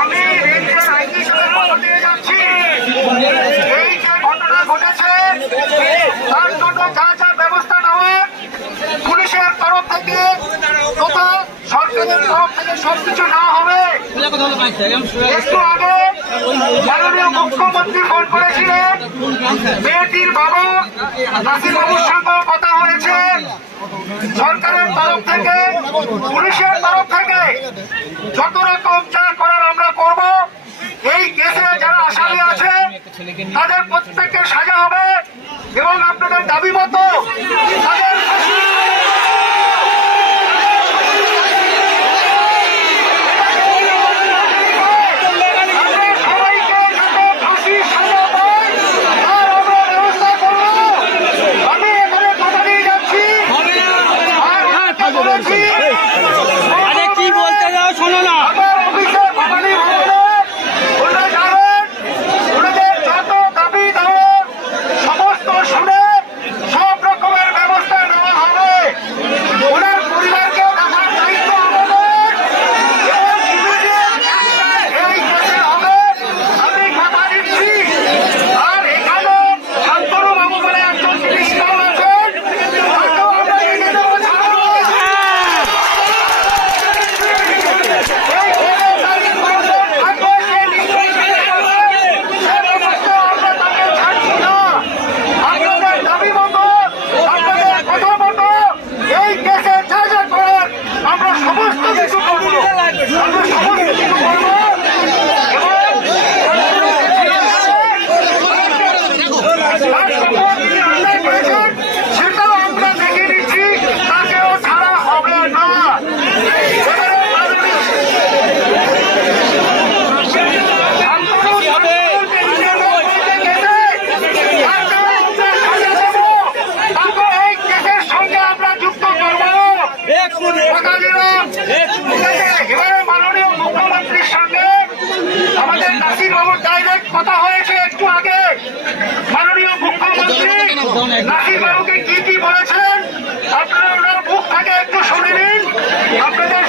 আমি রেঞ্জের আইনি সাথে কথা দিয়ে যাচ্ছি। এই যে ঘটনা ঘটেছে তার জন্য যা যা ব্যবস্থা নেওয়া পুলিশের তরফ থেকে তথা সরকারের তরফ থেকে সবকিছু নেওয়া হবে। একটু আগে মাননীয় মুখ্যমন্ত্রী ফোন করেছিলেন, মেয়েটির বাবা নাসির বাবুর সঙ্গে কথা হয়েছে। সরকারের তরফ থেকে পুলিশের তরফ থেকে যত রকম যা করার আমরা করব। এই কেসে যারা আসামি আছে তাদের প্রত্যেকের সাজা হবে এবং আপনাদের দাবি মতো তাদের মাননীয় মুখ্যমন্ত্রীর সঙ্গে আমাদের নাসির বাবুর ডাইরেক্ট কথা হয়েছে। একটু আগে মাননীয় মুখ্যমন্ত্রী নাসির বাবুকে কি কি বলেছেন আপনারা ওনার মুখ থেকে একটু শুনে নিন। আপনাদের